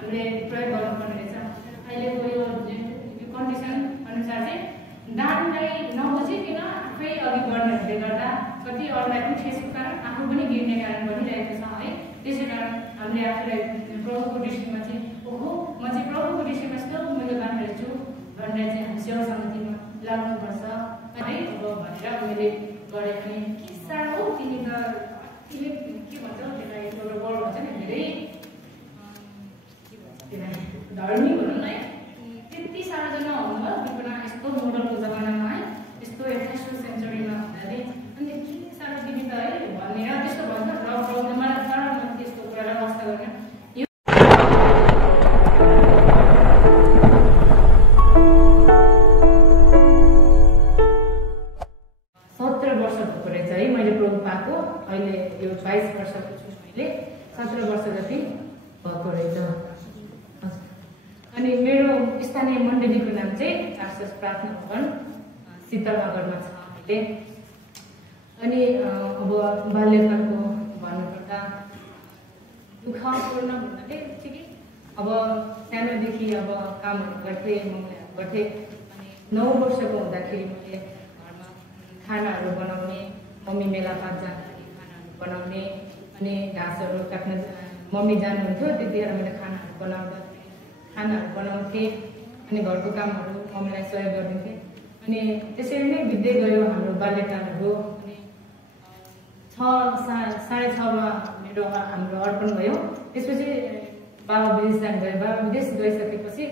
हामीले प्रयोग गर्नुपर्ने रहेछ। अहिलेको यो कन्डिसन अनुसार चाहिँ डान्डलाई नबुझिकन आफै अघि बढ्नेहरूले गर्दा कति अरूलाई पनि ठेस कारण आफू पनि गिर्ने कारण बनिरहेको छ है। त्यसै कारण हामीले आफूलाई प्रभुको दृष्टिमा चाहिँ ओहो म चाहिँ प्रभुको दृष्टिमा यस्तो मूल्यवान रहेछु भनेर चाहिँ हामी सेवा समितिमा लाग्नुपर्छ है अब भनेर मैले गरेँ। अनि के साह्रो हो तिमी त तिमीले के भन्छौ त्यसलाई एउटा वर्ड भन्छ नि धेरै के भन्छ त्यसलाई धर्मी भनौँ न है। त्यति साह्रोजना हुनुभयो विपना यस्तो मोडलको जमानामा है यस्तो 21औं सेन्चुरीमा हुँदाखेरि अनि के साह्रो दिदी त है भनेर त्यस्तो भन्छ र प्रब्लममा तर म त्यस्तो कुरालाई वास्ता गर्न 17 वर्ष भएको रहेछ है मैले प्रभु पाएको। अहिले यो 22 वर्षको छु मैले 17 वर्ष जति भएको रहेछ। अनि मेरो स्थानीय मण्डलीको नाम चाहिँ आर्सस प्रार्थना भवन शीतलनगरमा छ अहिले। अनि अब बाल्यकालको भन्नुपर्दा दुःखपूर्ण भन्नाले ठिकै अब सानोदेखि अब कामहरू गर्थेँ मम्मीहरू गर्थेँ। अनि 9 वर्षको हुँदाखेरि मैले घरमा खानाहरू बनाउने मम्मी मेलापात जाँदाखेरि खानाहरू बनाउने अनि घाँसहरू काट्न मम्मी जानुहुन्थ्यो त्यतिखेर मैले खानाहरू बनाउँथेँ अनि घरको कामहरू मम्मीलाई सहयोग गरिदिन्थेँ। अनि त्यसरी नै बित्दै गयो हाम्रो बाल्यकालहरू। अनि 6-6:30मा हाम्रो अर्पण भयो। त्यसपछि बाबा विदेश जानुभयो। बाबा विदेश गइसकेपछि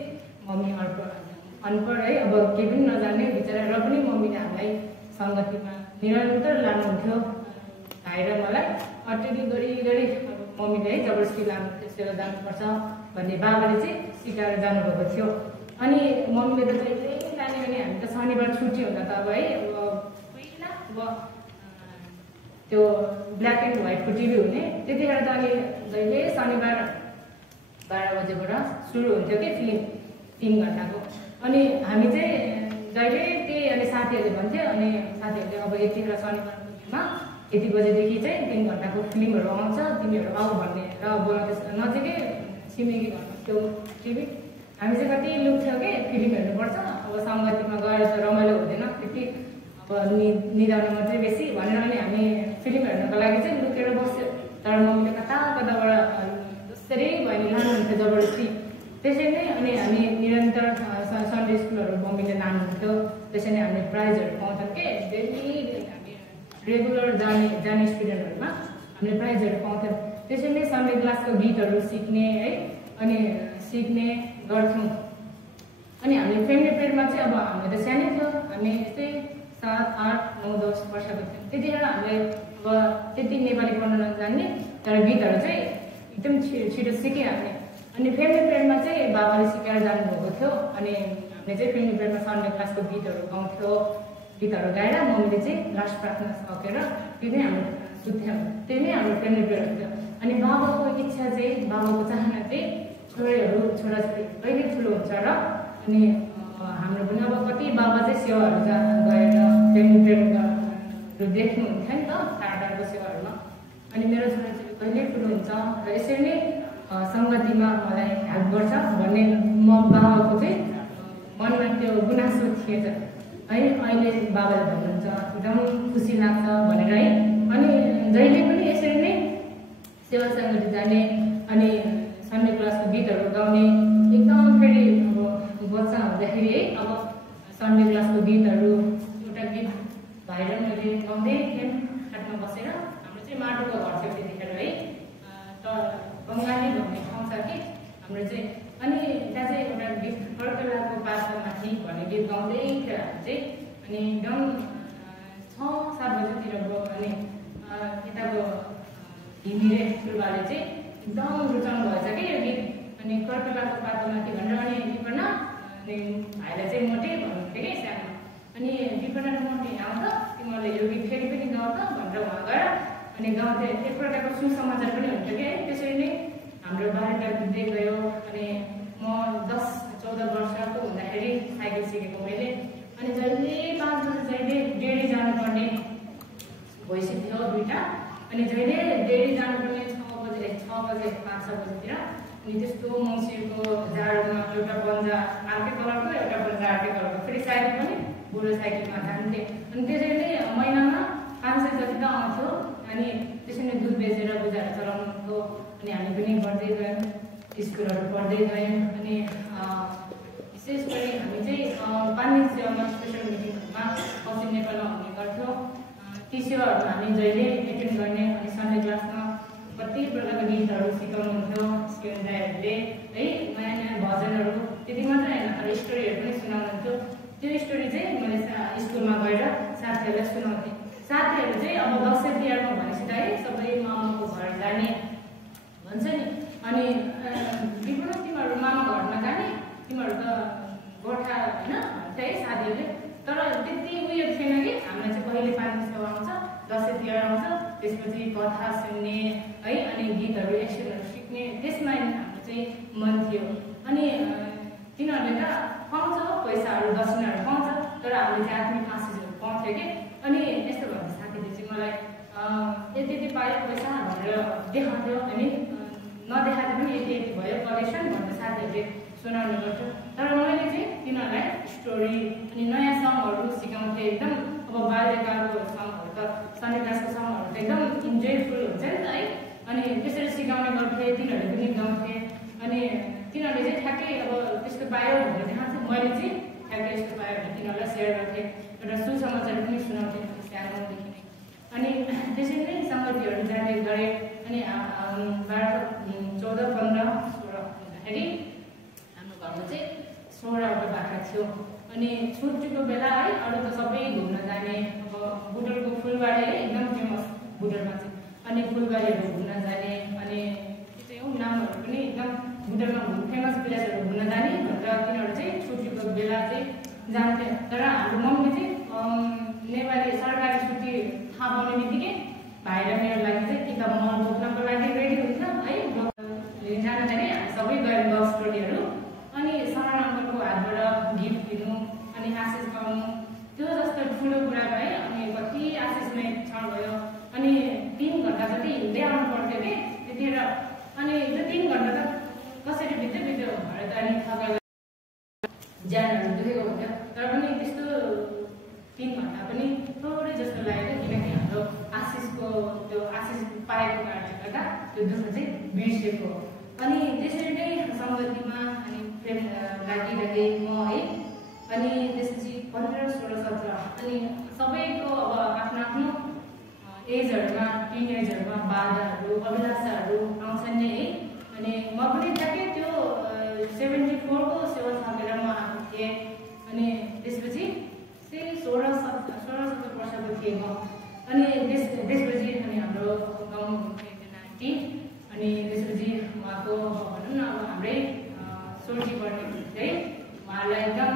मम्मी अनपढ है अब केही पनि नजान्ने बिचरा र पनि मम्मीले हामीलाई सङ्गतिमा निरन्तर लानुहुन्थ्यो भाइ र मलाई। अटेरी गरी मम्मीले है जबरजस्ती लानुहुन्थ्यो सेवा जानुपर्छ भन्ने बाबाले चाहिँ सिकाएर जानुभएको थियो। अनि मम्मीले त जहिले लाने भने हामी त शनिबार छुट्टी हुँदा त अब है अब पहिला अब त्यो ब्ल्याक एन्ड व्हाइटको टिभी हुने त्यतिखेर त अनि जहिले शनिबार 12 बजेबाट सुरु हुन्थ्यो कि फिल्म 3 घन्टाको। अनि हामी चाहिँ जहिले त्यही अनि साथीहरूले भन्थ्यो अनि साथीहरूले अब यतिखेर शनिबारको दिनमा यति बजेदेखि चाहिँ 3 घन्टाको फिल्महरू आउँछ तिमीहरू आऊ भन्ने र बोलाउँदैछ। नजिकै छिमेकी घरमा त्यो टिभी हामी चाहिँ कति लुक्थ्यौँ कि फिल्म हेर्नुपर्छ अब सङ्गतिमा गएर त रमाइलो हुँदैन त्यति अब निदाउने मात्रै बेसी भनेर अनि हामी फिल्म हेर्नको लागि चाहिँ लुकेर बस्यो। तर मम्मीले कता कताबाट जसरी भयो नि लानुहुन्थ्यो जबरजस्ती। त्यसरी नै अनि हामी निरन्तर सन्डे स्कुलहरू मम्मीले लानुहुन्थ्यो। त्यसरी नै हामीले प्राइजहरू पाउँथ्यौँ कि डेली हामी रेगुलर जाने स्टुडेन्टहरूमा हामीले प्राइजहरू पाउँथ्यौँ। त्यसरी नै सन्डे क्लासको गीतहरू सिक्ने है अनि सिक्ने गर्थ्यौँ। अनि हामीले फ्यामिली प्रेयरमा चाहिँ अब हामी त सानै थियो हामी यस्तै 7, 8, 9, 10 वर्षको थियौँ। त्यतिखेर हामीले अब त्यति नेपाली पढ्न नजान्ने तर गीतहरू चाहिँ एकदम छिटो सिकिहाल्ने। अनि फ्यामिली प्रेयरमा चाहिँ बाबाले सिकाएर जानुभएको थियो। अनि हामीले चाहिँ फ्यामिली प्रेयरमा सन्डे क्लासको गीतहरू गाउँथ्यो। गीतहरू गाएर मम्मीले चाहिँ लास्ट प्रार्थना सकेर त्यो नै हाम्रो सुत्थ्यौँ। त्यही नै हाम्रो फ्यामिली प्रेयर थियो। अनि बाबाको इच्छा चाहिँ बाबाको चाहना चाहिँ छोराछोरी कहिले ठुलो हुन्छ र अनि हाम्रो पनि अब कति बाबा चाहिँ सेवाहरू गएर फ्यामिली प्रेयरहरू देख्नुहुन्थ्यो नि त टाढाको सेवाहरूमा। अनि मेरो छोराछोरी कहिले ठुलो हुन्छ र यसरी नै सङ्गतिमा मलाई हेल्प गर्छ भन्ने बाबाको चाहिँ मनमा त्यो गुनासो थिएछ है। अहिले बाबाले भन्नुहुन्छ एकदम खुसी लाग्छ भनेर है। अनि जहिले पनि यसरी नै सेवा सङ्गति जाने अनि सन्डे क्लासको गीतहरू गाउने एकदम फेरि अब बच्चा हुँदाखेरि है अब सन्डे क्लासको गीतहरू एउटा गीत भाइ र मैले गाउँदै थियौँ खाटमा बसेर। हाम्रो चाहिँ माटोको घर थियो त्यतिखेर है त बङ्गाली भन्ने ठाउँ छ कि हाम्रो चाहिँ। अनि त्यहाँ चाहिँ एउटा गीत कर्कलाको पातको माथि भन्ने गीत गाउँदै थियो हामी चाहिँ। अनि एकदम 6-7 बजीतिर गयो। अनि यताको घिमिरे फुलबाले चाहिँ एकदम रुचाउनु भएछ कि यो गीत। अनि कर्कलाको पातको माथि भनेर अनि विपना अनि भाइलाई चाहिँ मोटे भन्नुहुन्थ्यो कि सानो। अनि विपना र मोटे आउँछ तिमीहरूले यो गीत फेरि पनि गाउँ त भनेर उहाँ गएर अनि गाउँथे। एक प्रकारको सुसमाचार पनि हुन्थ्यो कि है। त्यसरी नै हाम्रो बाल्यकाल बित्दै गयो। अनि म 10-14 वर्षको हुँदाखेरि साइकल सिकेको मैले। अनि जहिले 5 बजी जहिले डेली जानुपर्ने भइसक्यो 2टा। अनि जहिले डेली जानुपर्ने 6 बजे 5-6 बजीतिर अनि त्यस्तो मङ्सिरको जाडोमा एउटा पन्जा अर्कै कलरको एउटा पन्जा अर्कै कलरको फेरि साइकल पनि बुढो साइकलमा जान्थेँ। अनि त्यसरी नै महिनामा 500 जति त आउँथ्यो। अनि त्यसरी नै दुध बेचेर गुजारा चलाउनुहुन्थ्यो। अनि हामी पनि बढ्दै गयौँ, स्कुलहरू पढ्दै गयौँ। अनि विशेष गरी हामी चाहिँ 5 दिन सेवामा स्पेसल मिटिङहरूमा पश्चिम नेपालमा हुने गर्थ्यौँ। ती सेवाहरू हामी जहिले एटेन्ड गर्ने। अनि सन्डे क्लासमा कति प्रकारको गीतहरू सिकाउनुहुन्थ्यो स्टुडेन्ट दाइहरूले है, नयाँ नयाँ भजनहरू। त्यति मात्रै होइन, अरू स्टोरीहरू पनि सुनाउनुहुन्थ्यो। त्यो स्टोरी चाहिँ मैले स्कुलमा गएर साथीहरूलाई सुनाउँथेँ। साथीहरू चाहिँ अब दसैँ तिहारमा भनेपछि त है सबै मामाको घर जाने भन्छ नि। अनि विपुल तिमीहरू मामा घरमा जाने, तिमीहरू त गोर्खा होइन भन्छ है साथीहरूले। तर त्यति उयो थिएन कि हामीलाई चाहिँ कहिले 5 दिन सेवा आउँछ, दसैँ तिहार आउँछ, त्यसपछि कथा सुन्ने है, अनि गीतहरू एक्सनहरू सिक्ने, त्यसमा हाम्रो चाहिँ मन थियो। अनि तिनीहरूले त पाउँछ पैसाहरू, दक्षिणाहरू पाउँछ, तर हामीले चाहिँ आत्मिक आशिषहरू पाउँथ्यो कि। अनि यस्तो भन्छ साथीले चाहिँ मलाई यति यति पायो पैसा भनेर देखाउँथ्यो। अनि नदेखाएको पनि यति यति भयो कलेक्सन भनेर साथीहरूले सुनाउने गर्थ्यो। तर मैले चाहिँ तिनीहरूलाई स्टोरी अनि नयाँ सङहरू सिकाउँथेँ। एकदम अब बाल्यकालको सङहरू त सन्डे क्लासको सङहरू त एकदम इन्जोयफुल हुन्छ नि त है। अनि त्यसरी सिकाउने गर्थेँ, तिनीहरूले पनि गाउँथे। अनि तिनीहरूले चाहिँ ठ्याक्कै अब त्यस्तो पायो भनेर देखाउँथ्यो, मैले चाहिँ ठ्याक्कै यस्तो पायो भने तिनीहरूलाई सेयर गर्थेँ। एउटा सुसमाचार पनि सुनाउँथेँ सानोदेखि नै। अनि त्यसरी नै सङ्गतिहरू जाने गरेँ। अनि 12, 14, 15, 16 हुँदाखेरि हाम्रो घरमा चाहिँ 16वटा बाख्रा थियो। अनि छुट्टीको बेला है अरू त सबै घुम्न जाने। अब बुटोलको फुलबारी है एकदम फेमस बुटोलमा चाहिँ। अनि फुलबारीहरू घुम्न जाने। अनि के चाहिँ हो नामहरू पनि एकदम बुटोलमा फेमस प्लेसहरू घुम्न जाने भनेर तिनीहरू चाहिँ छुट्टीको बेला चाहिँ जान्थे। तर हाम्रो मम्मी चाहिँ नेपाली सरकारी छुट्टी थाहा पाउने बित्तिकै भाइ र मेरो लागि चाहिँ किताब मल बोक्नको लागि रेडी हुन्छ है, जान जाने। हामी सबै गएर लभ स्टोरीहरू अनि शरण अङ्कलको हातबाट गिफ्ट दिनु अनि आशिष पाउनु, त्यो जस्तो ठुलो कुरा है। अनि कति आशिषमै क्षण भयो। अनि 3 घन्टा जति हिँड्दै आउनु पर्थ्यो कि त्यतिखेर। अनि त्यो 3 घन्टा त कसरी बित्यो बित्यो भनेर त अनि थकाइ ज्यानहरू दुखेको हुन्थ्यो। तर पनि त्यस्तो 3 घन्टा पनि थोरै जस्तो लाग्यो, किनकि हाम्रो आशिषको त्यो आशिष पाएको कारणले गर्दा त्यो दुःख चाहिँ बिर्सेको। अनि त्यसरी नै सङ्गतिमा अनि प्रेम लागिरहे म है। अनि त्यसपछि 15, 16, 17 अनि सबैको अब आफ्नो आफ्नो एजहरूमा टिनेजहरूमा बाधाहरू अभिलाषाहरू आउँछन् नि है। अनि म पनि ठ्याक्कै त्यो 74को सेवा सकेर म आएको थिएँ। अनि त्यसपछि चाहिँ 16-17 वर्षको थिएँ म। अनि त्यसपछि अनि हाम्रो गाउँको एकजना आन्टी, अनि त्यसपछि उहाँको भनौँ न अब हाम्रै सोल्टी गर्ने है, उहाँलाई एकदम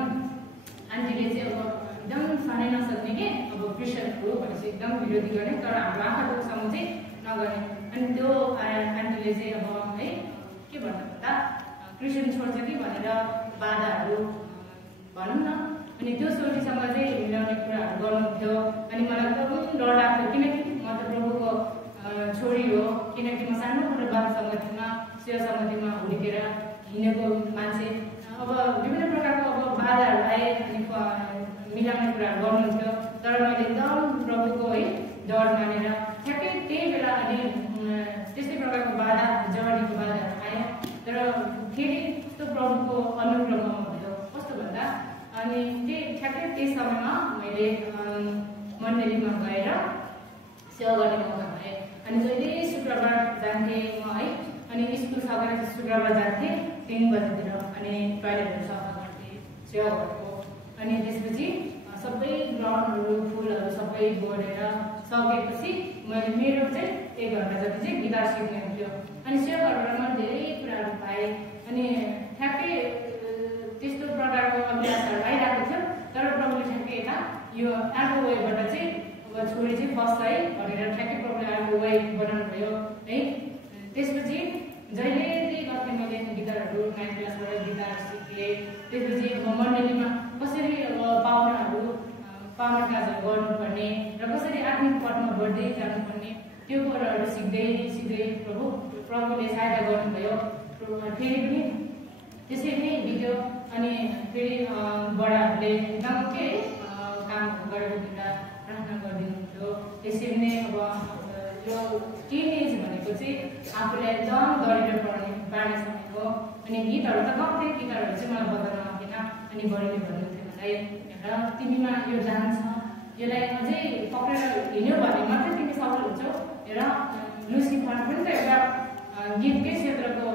आन्टीले चाहिँ अब एकदम सहनै नसक्ने कि अब क्रिस्चियनहरू भनेपछि एकदम विरोधी गर्ने, तर हाम्रो आँखाकोसँग चाहिँ नगर्ने। अनि त्यो आन्टीले चाहिँ अब है के भन्नु भन्दा क्रिस्चियन छोड्छ कि भनेर बाधाहरू भनौँ न। अनि त्यो सोल्टीसँग चाहिँ मिलाउने कुराहरू गर्नुहुन्थ्यो। अनि मलाई एकदम डर लाग्थ्यो, किनकि म त प्रभुको छोरी हो। किनकि म सानोबाट बाल सङ्गतिमा सेवा सङ्गतिमा हुर्केर हिँडेको मान्छे। अब विभिन्न प्रकारको अब बाधाहरू आए अनि मिलाउने कुराहरू गर्नुहुन्थ्यो। तर मैले एकदम प्रभुको है डर मानेर ठ्याक्कै त्यही बेला अनि त्यस्तै प्रकारको बाधा जवानीको बाधाहरू आयो। तर फेरि त्यो प्रभुको अनुग्रहमा भयो। कस्तो भन्दा अनि ठ्याक्कै त्यही समयमा मैले मण्डलीमा गएर सेवा गर्ने मौका पाएँ। अनि जहिले शुक्रबार जान्थेँ म है। अनि स्कुल सकेर शुक्रबार जान्थेँ 3 बजीतिर। अनि टोइलेटहरू सफा गर्थेँ सेवा घरको। अनि त्यसपछि सबै ग्राउन्डहरू फुलहरू सबै गोडेर सकेपछि मैले मेरो चाहिँ 1 घन्टा जति चाहिँ गिटार सिक्ने हुन्थ्यो। अनि सेवा घरबाट मैले धेरै कुराहरू पाएँ। अनि ठ्याक्कै त्यस्तो प्रकारको अभ्यासहरू आइरहेको थियो। तर प्रभुले ठ्याक्कै यता यो अर्को वेबाट चाहिँ अब छोरी चाहिँ फर्स्ट है भनेर ठ्याक्कै प्रभुले अर्को वे बनाउनु भयो है। त्यसपछि जहिले त्यही गर्थेँ मैले गिटारहरू 9 क्लासबाट गिटार सिकेँ। त्यसपछि अब मण्डलीमा कसरी अब पाहुना काजहरू गर्नुपर्ने र कसरी आत्मिक पथमा बढ्दै जानुपर्ने त्यो कुराहरू सिक्दै प्रभुले सहायता गर्नुभयो। फेरि पनि त्यसरी नै भिडियो अनि फेरि बडाहरूले एकदम के कामहरू गरेको बेला प्रार्थना गरिदिनुहुन्थ्यो। त्यसरी नै अब यो टिनेज भनेको चाहिँ आफूलाई एकदम दरिद्र पार्ने समय हो। अनि गीतहरू त गाउँथे, गीतहरू चाहिँ मलाई बजाउन आउँथेन। अनि बडीले भन्नुहुन्थ्यो मलाई, र तिमीमा यो जान छ, यसलाई अझै पक्रेर हिँड्यो भने मात्रै तिमी सफल हुन्छौ। र लुसिफर पनि त एउटा गीतकै क्षेत्रको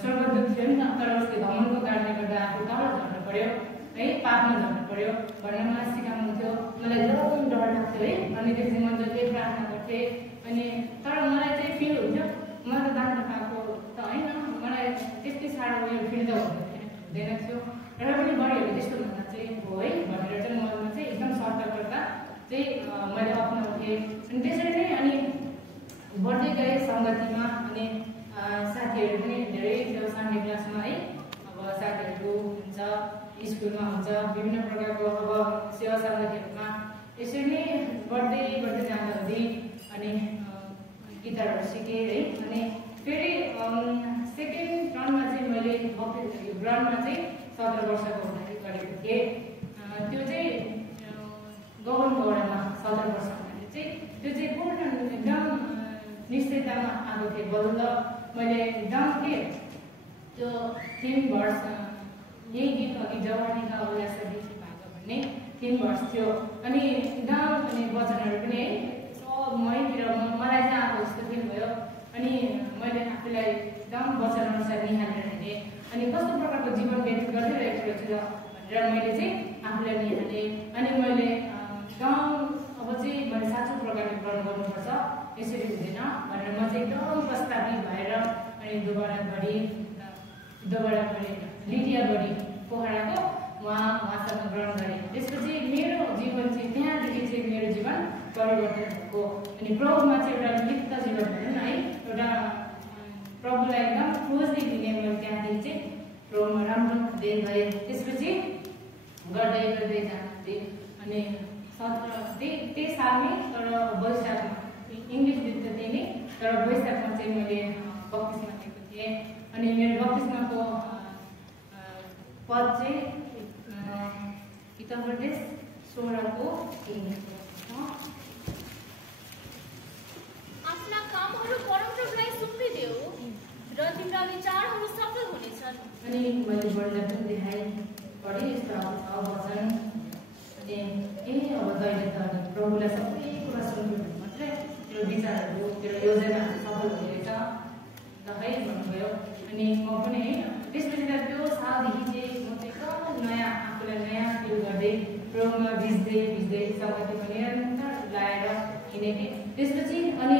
स्वर्गदूत थियो नि त, तर उसले घमण्डको कारणले गर्दा आफू तल झर्नु पर्यो है, पापमा झर्नु पर्यो भनेर मलाई सिकाउनुहुन्थ्यो। मलाई एकदम डर लाग्थ्यो है। अनि त्यसपछि मजाले प्रार्थना गर्थेँ। अनि तर मलाई चाहिँ फिल हुन्थ्यो मलाई त जान्न पाएको त होइन, मलाई त्यति साह्रो उयो फिल त हुँदैन थियो। र पनि बडीहरूले त्यस्तो भन्दा चाहिँ हो है भनेर चाहिँ ममा चाहिँ एकदम सतर्कता चाहिँ मैले अपनाउँथेँ। अनि त्यसरी नै अनि बढ्दै गएँ सङ्गतिमा। अनि साथीहरू पनि धेरै थियो सन्डे क्लासमा है। अब साथीहरू हुन्छ, स्कुलमा हुन्छ, विभिन्न प्रकारको अब सेवा सङ्गतिहरूमा यसरी नै बढ्दै जाँदा हुँदै अनि गिटारहरू सिकेँ है। अनि फेरि सेकेन्ड टर्नमा चाहिँ मैले ग्राउन्डमा चाहिँ 17 वर्षको हुँदाखेरि गरेको थिएँ। त्यो चाहिँ गौडामा 17 वर्ष हुँदाखेरि चाहिँ त्यो चाहिँ पूर्ण एकदम निश्चयतामा आएको थिएँ। बल्ल मैले एकदम के त्यो 3 वर्ष यही गीत अघि जवानीका उल्लास देखि भएको भन्ने 3 वर्ष थियो। अनि एकदम अनि वचनहरू पनि है सब मैतिर मलाई चाहिँ आएको जस्तो फिल भयो। अनि मैले आफूलाई एकदम वचन अनुसार निहालेर हिँडेँ। अनि कस्तो प्रकारको जीवन व्यतीत गरिरहेको रहेछु भनेर मैले चाहिँ आफूलाई निहालेँ। अनि मैले एकदम अब चाहिँ मैले साँचो प्रकारले ग्रहण गर्नुपर्छ, यसरी हुँदैन भनेर म चाहिँ एकदम प्रस्तावित भएर अनि दोबारा बढी लिडिया बढी पोखराको उहाँसँग ग्रहण गरेँ। त्यसपछि मेरो जीवन चाहिँ त्यहाँदेखि चाहिँ मेरो जीवन परिवर्तन भएको। अनि प्रभुमा चाहिँ एउटा लिप्त जीवन भनौँ न है, एउटा प्रभुलाई एकदम खोज्दै दिने मैले त्यहाँदेखि चाहिँ प्रभुमा राम्रो हुँदै गएँ। त्यसपछि गर्दै जाँदै अनि 17 त्यही सालमै तर वैशाखमा इङ्ग्लिस गीत त त्यही नै, तर वैशाखमा चाहिँ मैले बत्तिसमा लिएको थिएँ। अनि मेरो बत्तिसमाको पद चाहिँ उत्तर प्रदेश 16 को 3 आफ्ना कामहरू परमप्रभुलाई सुम्पिदेऊ र तिम्रा विचारहरू सफल हुनेछन्। अनि मैले बढ्दा पनि देखाएँ बढी यस्तो वचन अनि अब दैले त अनि प्रभुलाई सबै कुरा सुन्नु भने मात्रै त्यो विचारहरू त्यो योजनाहरू सफल हुनेछ ल है भन्नुभयो। अनि म पनि है त्यसपछि त त्यो सालदेखि चाहिँ म चाहिँ एकदम नयाँ आफूलाई नयाँ फिल गर्दै प्रभुमा भिज्दै सङ्गतिमा निरन्तर लाएर हिँडेँ। त्यसपछि अनि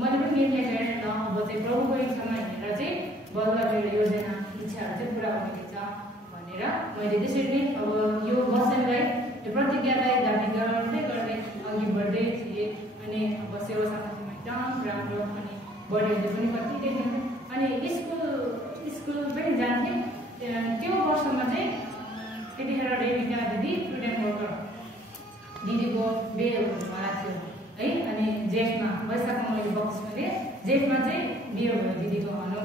मैले पनि निर्णय गरेँ ल अब चाहिँ प्रभुको इच्छामा हिँडेर चाहिँ बल्ल मेरो योजना इच्छाहरू चाहिँ पुरा हुनेछ भनेर मैले त्यसरी नै अब यो वचनलाई यो प्रतिज्ञालाई दाबी गर्दै अघि बढ्दै थिएँ। अनि अब सेवा समितिमा एकदम राम्रो अनि बडीहरूले पनि कति देख्नु। अनि स्कुल पनि जान्थेँ। त्यो वर्षमा चाहिँ त्यतिखेर रेबिका दिदी स्टुडेन्ट वर्कर दिदीको बिहे भएर थियो है। अनि जेठमा वैशाखमा मैले बक्समा थिएँ, जेठमा चाहिँ बिहे भयो दिदीको हनु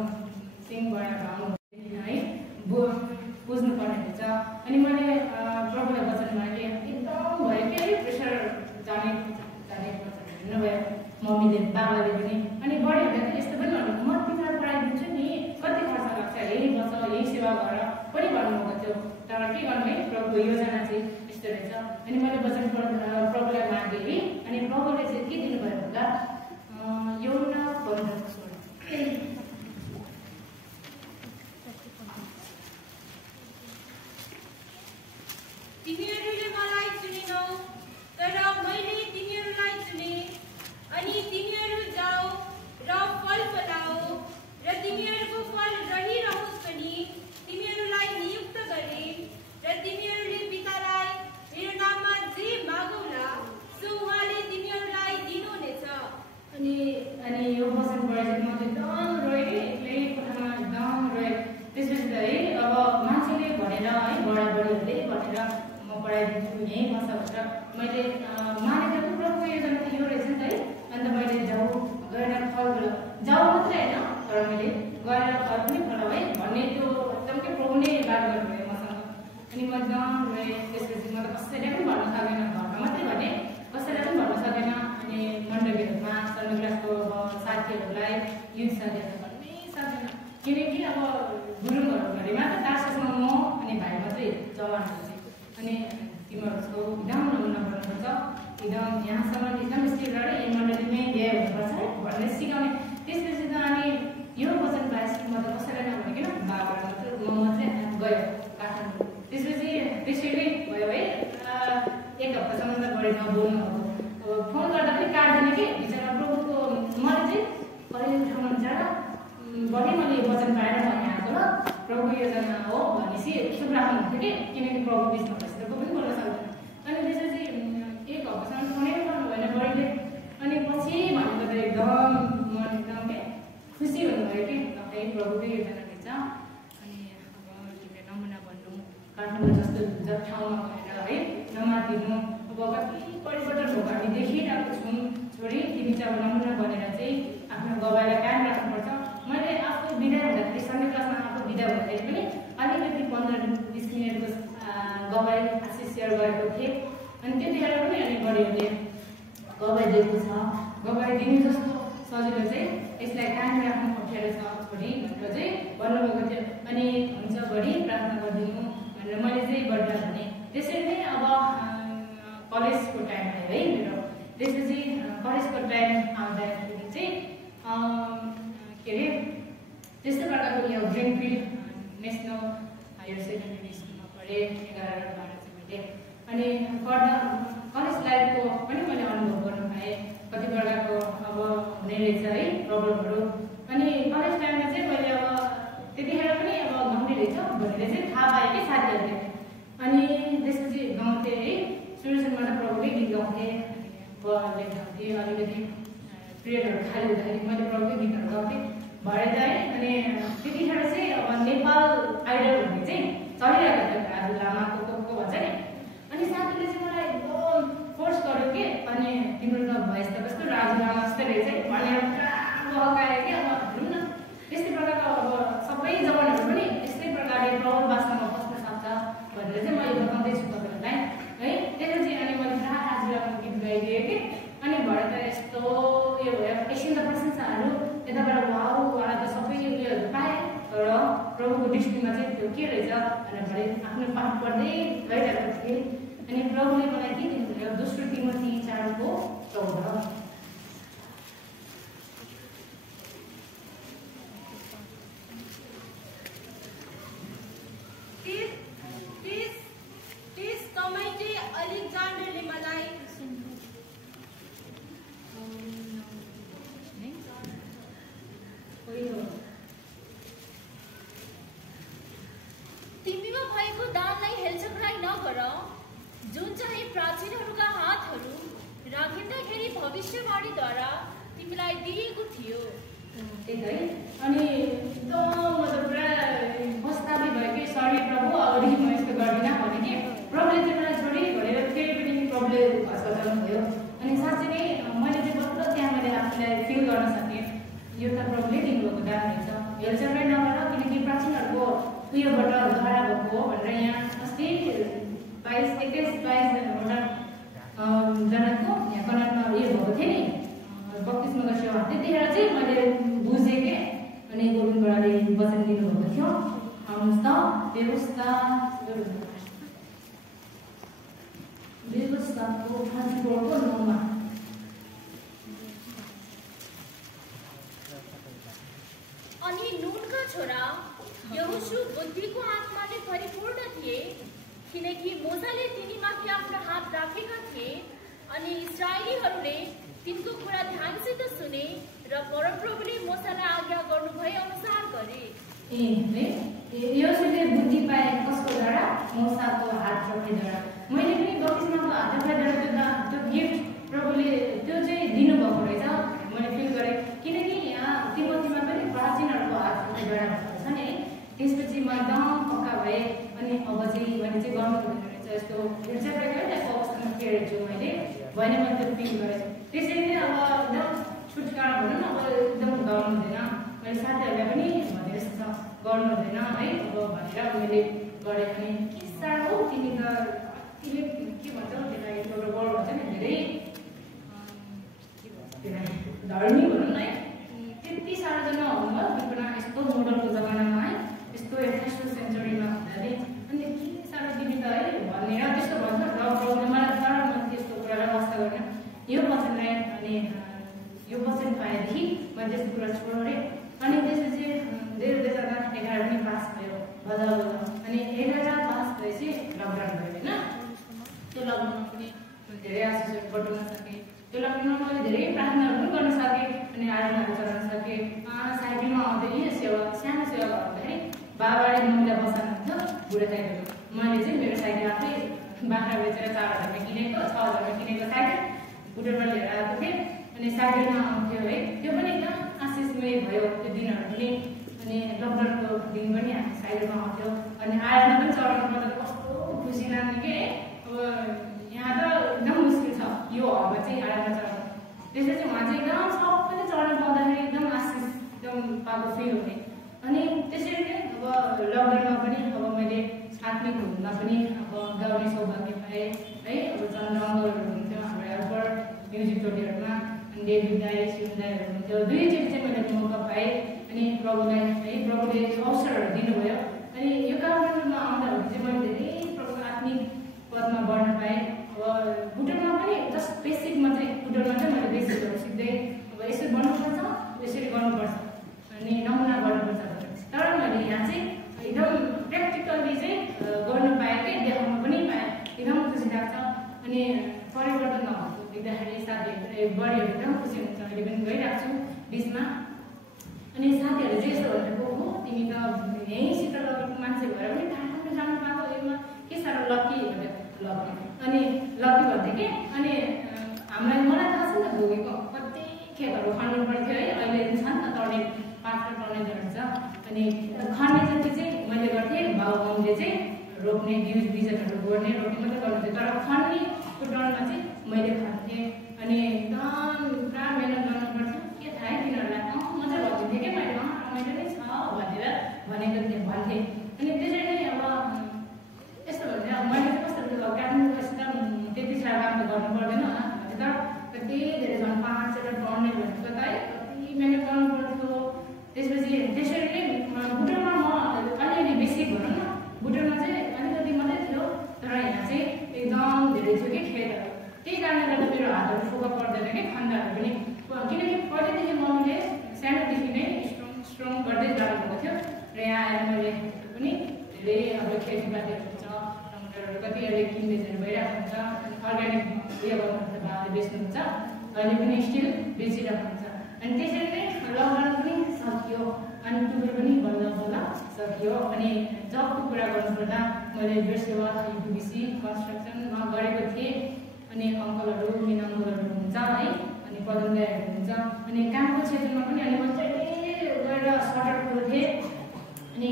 सिंहबाट आउनु है बुझ्नु पर्ने हुन्छ। अनि मैले प्रभुलाई वचन मागेँ एकदम भयो के प्रेसर जाने भन्नुभयो मम्मीले बाबाले पनि। अनि बडीहरूले चाहिँ यस्तो पनि भन्नु म तिमीलाई पढाइदिन्छु नि, कति खर्च लाग्छ यही बस्छ यही सेवा गर पनि भन्नुभएको थियो। तर के गर्नु है प्रभुको योजना चाहिँ यस्तो रहेछ। अनि मैले वचन प्रभुलाई मागेँ है। अनि प्रभुले चाहिँ के दिनुभयो भन्दा एउटा 15 तिमीहरूले मलाई चुनेनौ तर मैले तिमीहरूलाई चुने। अनि तिमीहरू जाऊ र फल फलाऊ र तिमीहरूको फल रहिरहोस् पनि तिमीहरूलाई नियुक्त गरे। र तिमीहरूले पितालाई मेरो नाममा जे मागौला सो उहाँले तिमीहरूलाई दिनुहुनेछ। अनि यो अनि म एकदम रोएँ। त्यसपछि म त कसैले पनि भन्न सकेन, घरमा मात्रै भने कसैलाई पनि भन्न सकेन। अनि मण्डलीहरूमा सबै क्लासको साथीहरूलाई युथ साथीहरूलाई भन्नै सकेन, किनकि अब गुरुङहरूभरिमा त टास्कमा म अनि भाइ मात्रै जवानहरू चाहिँ। अनि तिमीहरूको एकदम नमुना गर्नुपर्छ, एकदम यहाँसम्म एकदम स्थिर रहेर यो मण्डलीमै ल्याए हुनुपर्छ है भनेर सिकाउने। त्यसपछि त अनि यो वचन पाएपछि म त कसैलाई नभनिकन बाबालाई मात्रै म मात्रै गयो काठमाडौँ। त्यसपछि त्यसैले भयो है 1 हप्तासम्म त बढी नबोल्नु। अब फोन गर्दा पनि काट्दैन कि बिचमा प्रभुको मैले चाहिँ कहिले ठाउँमा जाँदा बढी मैले यो वचन पाएर भने आएको ल प्रभु योजना हो भनेपछि चुप राख्नुहुन्थ्यो कि, किनकि प्रभु बिचमा भएपछि त कोही पनि बोल्न सक्दैन। अनि त्यसपछि 1 हप्तासम्म फोनै गर्नु भएन बढीले। अनि पछि भनेको त एकदम मन एकदम खुसी हुनुभयो कि है प्रभुकै योजना रहेछ। अनि अब तिमीले नमुना भन्नु, काठमाडौँ जस्तो ठाउँमा गएर है नमातिनु। अब कति परिवर्तन भएको हामी देखिरहेको छौँ। छोरी तिमी चाहिँ अब नमुना बनेर चाहिँ आफ्नो गवाईलाई कायम राख्नुपर्छ। मैले आफू बिदा हुँदाखेरि सन्डे क्लासमा आफू बिदा हुँदाखेरि पनि अलिकति 15-20 मिनटको गवाई आशिष सेयर गरेको थिएँ। अनि त्यतिखेर पनि अनि बढीहरूले गवाई दिएको छ। गवाई दिनु जस्तो सजिलो चाहिँ यसलाई कायम राख्नु अप्ठ्यारो छ छोरी भनेर चाहिँ भन्नुभएको थियो। अनि हुन्छ बढी प्रार्थना गरिदिनु भनेर मैले चाहिँ बढ्दा भने। त्यसरी नै अब कलेजको टाइम आयो है मेरो। त्यसपछि कलेजको टाइम आउँदाखेरि चाहिँ के अरे त्यस्तै प्रकारको यो ग्रिनफिल्ड नेसनल हायर सेकेन्डरी स्कुलमा पढेँ 11 र 12 चाहिँ मैले। अनि पढ्दा कलेज लाइफको पनि मैले अनुभव गर्नु पाएँ, कति प्रकारको अब हुने रहेछ है प्रब्लमहरू। अनि कलेज टाइममा चाहिँ मैले अब त्यतिखेर पनि अब गाउँले रहेछ भनेर चाहिँ थाहा पाएँ कि साथीहरूले। अनि त्यसपछि गाउँथेँ है, सुरुमा त प्रभुकै गीत गाउँथेँ, बलले गाउँथेँ। अलिकति पिरियडहरू खाली हुँदाखेरि मैले प्रभुकै गीतहरू गाउँथेँ भएर जाएँ। अनि त्यतिखेर चाहिँ अब नेपाल आइडल भन्ने चाहिँ चलिरहेको थियो, राजु लामाको को भन्छ नि। अनि साथीले चाहिँ मलाई एकदम फोर्स गर्यो कि अनि तिम्रो त भोइस त कस्तो राजु लामा जस्तै रहेछ भनेर पुरा बहकायो कि। अब हेरौँ न त्यस्तै प्रकारको अब सबै जवानहरू पनि यस्तै प्रकारले प्रभु वास्तवमा बस्न सक्छ भनेर चाहिँ मैले बताउँदैछु तपाईँहरूलाई है। त्यसपछि अनि मैले पुरा राजु लामाको गीत गाइदिएँ कि। अनि भरे त यस्तो यो भयो एकछिन त प्रशंसाहरू यताबाट वाउ वाला त सबै उयोहरू पाएँ। तर प्रभुको दृष्टिमा चाहिँ त्यो के रहेछ भनेर भरे आफ्नो पाठ पढ्दै गइरहेको थिएँ। अनि प्रभुले मलाई के दिनुभयो, 2 तिमोथी 4:14। त्यस समय चाहिँ अलेक्जान्डरले मलाई तिमीमा भएको दानलाई हेलचक्राइ नगर, जुन चाहिँ प्राचीनहरूका हातहरू राखिँदाखेरि भविष्यवाणीद्वारा तिमीलाई दिएको थियो। त्यही है। अनि एकदम मतलब पुरा पस्तावी भयो कि सरी प्रभु अगाडि म यस्तो गर्दिनँ भने कि प्रभुले चाहिँ मलाई छोडी भनेर फेरि पनि प्रभुले हस्तान्तरण भयो। अनि साँच्चै नै मैले चाहिँ बल्ल त्यहाँ मैले आफूलाई फिल गर्न सकेँ यो त प्रभुले दिनुभएको दान रहेछ, हेलचक्राइ नगर। किनकि प्राचीनहरूको उयोबाट धारा भएको हो भनेर यहाँ अस्ति 21-22 जनाको यहाँ कनाडमा उयो भएको थियो नि बत्तिसमा सेवा। त्यतिखेर चाहिँ मैले बुझेँ कि अनि गोविन्द बडाले वचन दिनुभएको थियो। आउनुहोस् त व्यवस्थाको 5:9 अनि नूनका छोरा यहोशू बुद्धिको आत्माले परिपूर्ण थिए, किनकि मोसाले तिनीमाथि आफ्नो हात राखेका थिए। अनि इस्राएलीहरूले तिनको कुरा ध्यानसित सुने र परमप्रभुले मोसालाई आज्ञा गर्नुभए अनुसार गरे। यहोशूले बुद्धि पाए कसको द्वारा? मोसाको हात राख्नेद्वारा। मैले पनि बत्तिसमाको हात राख्नेद्वारा त्यो गिफ्ट प्रभुले त्यो चाहिँ दिनुभएको रहेछ मैले फिल गरेँ। किनकि यहाँ तिमोथीमा पनि प्राचीनहरूको हात राख्नेद्वारा भएको छ नि। त्यसपछि म एकदम पक्का भएँ। अनि अब चाहिँ मैले चाहिँ गर्नु हुँदैन रहेछ यस्तो हेरचाह अवस्थामा केरेछु मैले भने मैले त्यो फिल गरेँ। त्यसरी नै अब एकदम छुटकारा भनौँ न, अब एकदम गर्नु हुँदैन। मैले साथीहरूलाई पनि भने जस्तो गर्नु हुँदैन है अब भनेर मैले गरेँ। अनि के साह्रो मोडलको जमानामा है यस्तो 21ौं सेन्चुरीमा हुँदाखेरि अनि के साह्रो दिदी त है भनेर त्यस्तो भन्छ र प्रब्लममा तर म त्यस्तो कुरालाई वास्ता गर्न यो वचनलाई अनि यो वचन पाएदेखि मैले त्यस्तो कुरा छोडेँ। अनि त्यसपछि धेरै बेला 11 पनि पास भयो बदल अनि 11 पास भएपछि लकडाउन भयो होइन। त्यो लकडाउनमा पनि धेरै आशिषहरू बटुल्न सकेँ। त्यो लकडाउनमा मैले धेरै प्रार्थनाहरू पनि गर्न सकेँ अनि आराधनाहरू चलाउन सकेँ। साइकलमा आउँदै सेवा सानो सेवा गर्दाखेरि बाबाले मम्मीलाई बसाल्नुहुन्थ्यो बुढाथाइहरू। मैले चाहिँ मेरो साइकल आफै बाख्रा बेचेर 4,000मा किनेको 6,000मा किनेको साइकल बुटरमा लिएर आएको थिएँ अनि साइकलमा आउँथ्यो है। त्यो पनि एकदम आशिषमय भयो त्यो दिनहरू पनि। अनि लकडाउनको दिन पनि हामी साइकलमा आउँथ्यो अनि आराधना पनि चलाउनु पर्दा कस्तो खुसी लाग्ने के अब यहाँ त एकदम मुस्किल छ यो हलमा चाहिँ आराधना चलाउनु। त्यसपछि उहाँ चाहिँ एकदम सबैले चढ्नु पाउँदाखेरि एकदम आशिष एकदम पाएको फिल हुने। अनि त्यसरी नै अब लकडाउनमा पनि अब मैले आत्मिक धुनमा पनि अब गाउने सौभाग्य पाएँ है। अब रङ्गहरू हुन्थ्यो हाम्रो हेल्पर म्युजिक टोलीहरूमा अनि डेभिड दाई शिव दाईहरू हुन्थ्यो। दुईचोटि चाहिँ मैले मौका पाएँ अनि प्रभुलाई है प्रभुले अवसरहरू दिनुभयो। अनि यो काममा आउँदाखेरि चाहिँ मैले धेरै प्रभुको आत्मिक पदमा बढ्न पाएँ। अब बुटरमा पनि जस्ट बेसिक मात्रै बुटरमा चाहिँ मैले बेसिकहरू सिक्दै अब यसरी बन्नुपर्छ यसरी गर्नुपर्छ अनि नमुना गर्नुपर्छ। तर मैले यहाँ चाहिँ एकदम प्र्याक्टिकल्ली चाहिँ गर्नु पाएँ कि देखाउनु पनि पाएँ। एकदम खुसी लाग्छ अनि परिवर्तन नभएको देख्दाखेरि साथीहरू बढीहरू एकदम खुसी हुन्छ। अहिले पनि गइरहेको छु बिचमा अनि साथीहरूले चाहिँ यस्तो भनेको हो तिमी त यहीँसित लगेको मान्छे भएर पनि टाढो जानु पाएको यसमा के साह्रो लकी भनेर लकी अनि लकी भन्थ्यो कि। अनि मलाई थाहा छ नि त भोगेको कति खेतहरू खन्नु पर्थ्यो है। अहिले छ नि त टर्ने 5 टर्नेजहरू छ अनि खन्ने जति चाहिँ मैले गर्थेँ बाबुआमाले चाहिँ रोप्ने बिजनहरू गोड्ने रोप्ने मात्रै गर्नुहुन्थ्यो। तर खन्नेको टर्नमा चाहिँ मैले खन्थेँ अनि एकदम पुरा मेहनत गर्नु पर्थ्यो। के थाहा है तिनीहरूलाई म चाहिँ भनिदिन्थेँ कि मैले रमाइलो नै छ भनेर भनेको थिएँ भन्थेँ। अनि त्यसरी नै अब यस्तो भने अब मैले चाहिँ कस्तो काठमाडौँ त त्यति साह्रो काम त गर्नु पर्दैन होला तर कति धेरै झन् 5 टर्ने भनेको त है कति मेहनत गर्नु पर्थ्यो। त्यसपछि त्यसरी नै बुटरमा म अलिअलि बेसिक भनौँ न बुटरमा चाहिँ अलिकति मात्रै थियो तर यहाँ चाहिँ एकदम धेरै थियो कि खेतहरू। त्यही कारणले गर्दा मेरो हातहरू फोका पर्दैन कि खन्दाहरू पनि किनकि पहिल्यैदेखि मम्मीले सानोदेखि नै स्ट्रङ गर्दै जानुभएको थियो। र यहाँ आएर मैले पनि धेरै अब खेतीपातीहरू हुन्छ टमाटरहरू कति अहिले किनबेचहरू भइरहेको हुन्छ अर्ग्यानिक उयो गर्नुहुन्छ बाबाले बेच्नुहुन्छ अहिले पनि स्टिल बेचिरहेको हुन्छ। अनि त्यसरी नै लकडाउन पनि सकियो अनि टुर पनि बल्ल बल्ल सकियो। अनि जबको कुरा गर्नुपर्दा मैले बेसेवा युपिबिसी कन्स्ट्रक्सनमा गरेको थिएँ अनि अङ्कलहरू मिना अङ्कलहरू हुन्छ है अनि पदम दाईहरू हुन्छ अनि कामको क्षेत्रमा पनि अनि म जहिले गएर सटर खोल्थेँ अनि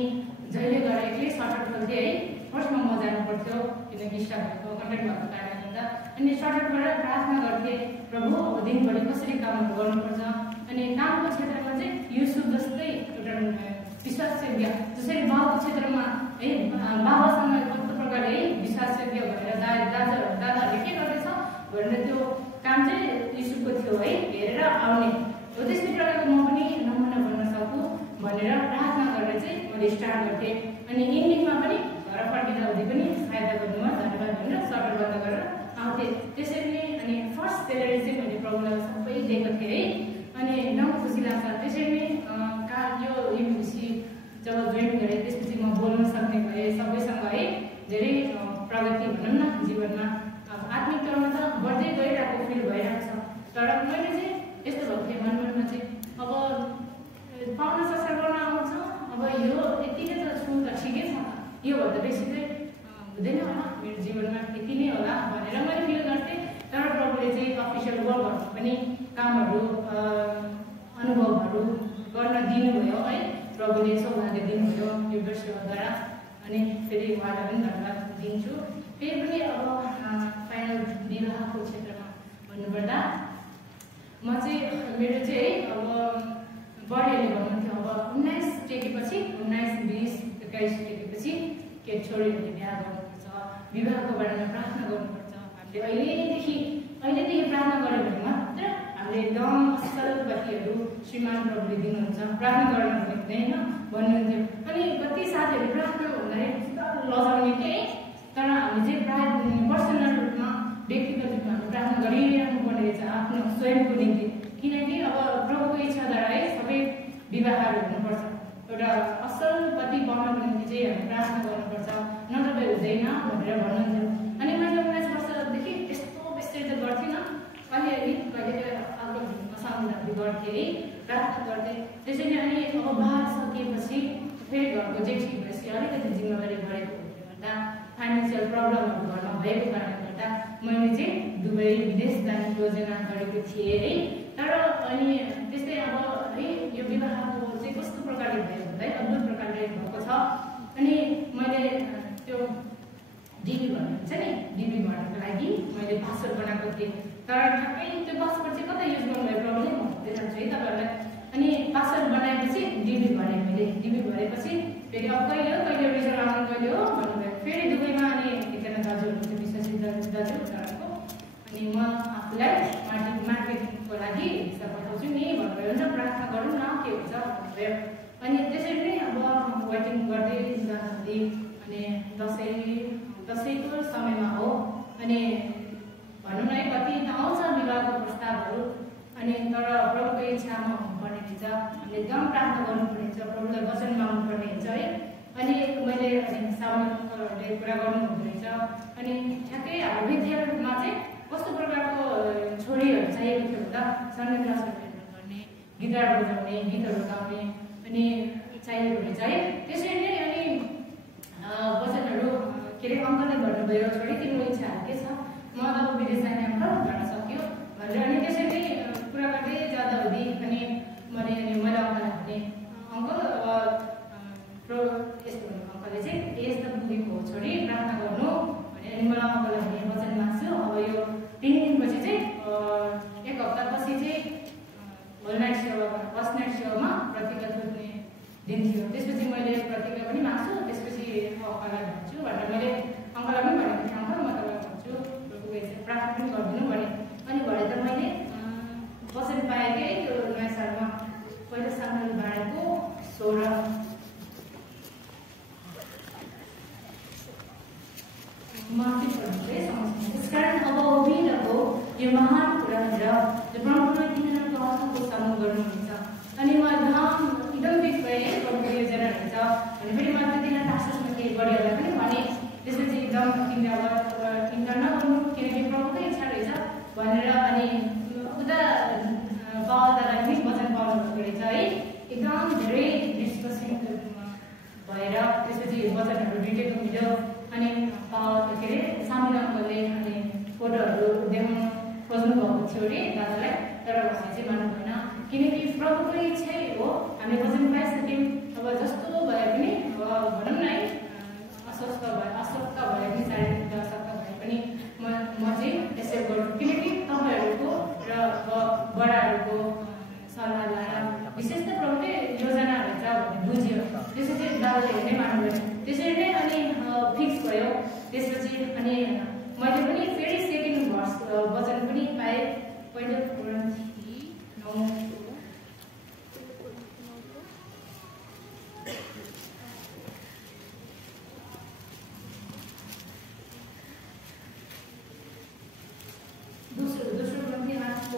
जहिले गएर एक्लै सटर खोल्थेँ है। फर्स्टमा म जानु पर्थ्यो किनकि स्टाफहरूको कन्ट्याक्ट भएको कारणले गर्दा अनि सटरबाट प्रार्थना गर्थेँ प्रभु अब दिनभरि कसरी कामहरू गर्नुपर्छ। अनि कामको क्षेत्रमा चाहिँ युसुफ जस्तै एउटा विश्वासयोग्य जसरी बाबुको क्षेत्रमा है बाबासँग कस्तो प्रकारले है विश्वासयोग्य भनेर दादाहरूले के गर्दैछ भनेर त्यो काम चाहिँ युसुफको थियो है हेरेर आउने हो। त्यस्तै प्रकारको म पनि नमुना बन्न सकूँ भनेर प्रार्थना गरेर चाहिँ मैले स्टार्ट गर्थेँ। अनि इन्डिङमा पनि घर फर्किँदा हुँदै पनि सहायता गर्नुमा धन्यवाद भनेर सटर बन्द गरेर आउँथेँ। त्यसरी नै अनि फर्स्ट सेलेरी चाहिँ मैले प्रभुलाई सबै दिएको थिएँ है। अनि एकदम खुसी लाग्छ। त्यसरी नै यो युपिबिसी जब जोइन गरेँ त्यसपछि म बोल्न सक्ने भएँ सबैसँग है। धेरै प्रगति भनौँ न जीवनमा अब आत्मिक तौरमा त बढ्दै गइरहेको फिल भइरहेको छ। तर मैले चाहिँ यस्तो भएको थिएँ मनमनमा चाहिँ अब पाउन संसार गर्न आउँछ अब यो यतिकै त छु त ठिकै छ त योभन्दा बेसी चाहिँ हुँदैन होला मेरो जीवनमा यति नै होला भनेर मैले फिल गर्थेँ। तर प्रभुले चाहिँ अफिसियल वर्कहरू पनि कामहरू अनुभवहरू गर्न दिनुभयो है। प्रभुले सौभाग्य दिनुभयो यो सेवाद्वारा अनि फेरि उहाँलाई पनि धन्यवाद दिन्छु। फेरि पनि अब फाइनल विवाहको क्षेत्रमा भन्नुपर्दा म चाहिँ मेरो चाहिँ है अब बढीहरूले भन्नुहुन्थ्यो अब 19 टेकेपछि 19, 20, 21 टेकेपछि के छोरीहरूले बिहा गर्नुपर्छ विवाहको बारेमा प्रार्थना गर्नुपर्छ। हामीले अहिलेदेखि प्रार्थना गऱ्यो भने मात्र हामीले एकदम असल कतिहरू श्रीमान प्रभुले दिनुहुन्छ, प्रार्थना गर्न भन्ने होइन भन्नुहुन्थ्यो। अनि कति साथीहरू प्रार्थना भन्दाखेरि लजाउने के, तर हामी चाहिँ प्रार्थना पर्सनल रूपमा व्यक्तिगत रूपमा हामी प्रार्थना गरिरहनु पर्ने रहेछ आफ्नो स्वयंको निम्ति, किनकि अब प्रभुको इच्छाद्वारा है सबै विवाहहरू हुनुपर्छ। एउटा असल पति पाउनको निम्ति चाहिँ हामी प्रार्थना गर्नुपर्छ, नत्र हुँदैन भनेर भन्नुहुन्थ्यो। अनि मैले 19 वर्षदेखि त्यस्तो बेसी त गर्थिनँ, अलिअलि कहिले अर्को सामूहिक गर्थेँ है, प्रार्थना गर्थेँ त्यसैले। अनि अब बाह्र सकिएपछि फेरि घरको जेठी भएपछि अलिकति जिम्मेवारी बढेको हुँदै गर्दा फाइनेन्सियल प्रब्लमहरू घरमा भएको कारणले गर्दा मैले चाहिँ दुबई विदेश जाने योजना गरेको थिएँ है। तर अनि त्यस्तै अब है यो विवाहको चाहिँ कस्तो प्रकारले भयो भन्दा अद्भुत प्रकारले भएको छ। अनि मैले त्यो डिबी भन्ने हुन्छ नि, डिबी भर्नको लागि मैले पासवर्ड बनाएको थिएँ, तर ठ्याक्कै त्यो पासवर्ड चाहिँ कता युज गर्नुभयो प्रब्लम भन्दै जान्छु है तपाईँहरूलाई। अनि पासवर्ड बनाएपछि डिबी भरेँ मैले, डिबी भरेपछि फेरि अब कहिले हो रिजल्ट आउनु कहिले हो भन्नुभयो। फेरि दुबईमा अनि एकजना दाजु हुनुहुन्छ विश्वसित दाजु उनीहरूको, अनि म आफूलाई मार्केटिङको लागि हिसाब पठाउँछु नि भन्नुभयो। हुन्छ प्रार्थना गरौँ न के हुन्छ भन्नुभयो। अनि त्यसरी नै अब वेटिङ गर्दै जाँदाखेरि अनि दसैँको समयमा हो, अनि भनौँ न कति त आउँछ विवाहको प्रस्तावहरू। अनि तर प्रभुको इच्छामा हुनुपर्ने हुन्छ, हामीले एकदम प्रार्थना गर्नुपर्ने हुन्छ, प्रभुलाई वचन माग्नुपर्ने हुन्छ है। अनि मैले सामान्यहरूले कुरा गर्नुहुँदो रहेछ। अनि ठ्याक्कै हाम्रो विद्यालयमा चाहिँ कस्तो प्रकारको छोरीहरू चाहिएको थियो भन्दा सन्डे क्लासहरू गर्ने, गिटार बजाउने, गीतहरू गाउने अनि चाहिएको रहेछ है। त्यसरी नै अनि वचनहरू के अरे अङ्कलले भन्नुभयो, छोरी तिम्रो इच्छाहरू के छ, म अब विदेश जाने अङ्कल भन्न सक्यो भनेर। अनि त्यसरी नै कुरा गर्दै जाँदा हुँदै अनि मैले अङ्कललाई भने अङ्कल अब यस्तो भन्नु, अङ्कलले चाहिँ यस्तो पुगेको हो छोरी प्रार्थना गर्नु भने। अनि मलाई अङ्कललाई भने वचन माग्छु अब यो 3 दिनपछि चाहिँ 1 हप्तापछि चाहिँ होल नाइट सेवा, फर्स्ट नाइट सेवामा प्रतिज्ञा तुर्ने दिन थियो। त्यसपछि मैले प्रतिज्ञा पनि माग्छु, त्यसपछि अङ्कललाई भन्छु भनेर मैले अङ्कललाई पनि भनेको थिएँ, अङ्कल म तपाईँलाई भन्छु प्रार्थना पनि गरिदिनु भने। अनि भरे त मैले वचन पाएँ कि त्यो नयाँ सालमा पहिलो सामुएल 12:16 माथि पढ्दै सम्झिनु। त्यसकारण अब उभिरहेको यो महान कुरा र जो प्रभुले तिनीहरूको आत्माको सामना गर्नुहुन्छ। अनि म एकदम बिग भएँ प्रभुको योजना रहेछ भने फेरि मैले तिनीहरू टास्समा केही गरेर पनि भने। त्यसपछि एकदम तिनीहरू अब इन्टर नगर्नु किनकि प्रभुकै इच्छा रहेछ भनेर। अनि उता बाबालाई पनि वचन पाउनुभएको रहेछ है, एकदम धेरै डिस्कसन भएर त्यसपछि वचनहरू डिटेलमा मिल्यो। अनि के अरे सामुएल अङ्कलले अनि फोटोहरू देखाउनु खोज्नु भएको थियो अरे दादालाई, तर उहाँले चाहिँ मान्नु भएन किनकि प्रभुको इच्छै हो। हामीले वचन पाइसक्यौँ, अब जस्तो भए पनि भनौँ न है अस्वस्थ भए पनि शारीरिक अशक्त भए पनि म चाहिँ एक्सेप्ट गर्छु, किनकि तपाईँहरूको र बडाहरूको सल्लाह लाएर विशेष त प्रभुले योजना रहेछ भन्ने बुझ्यो। त्यसपछि दादाले हेर्नै मान्नुभयो। त्यसरी नै अनि फिक्स भयो। त्यसपछि अनि मैले पनि फेरि सेकेन्ड भर्स वचन पनि पाएँ, पहिलो कोरिन्थी 9 दोस्रो कोरिन्थी 8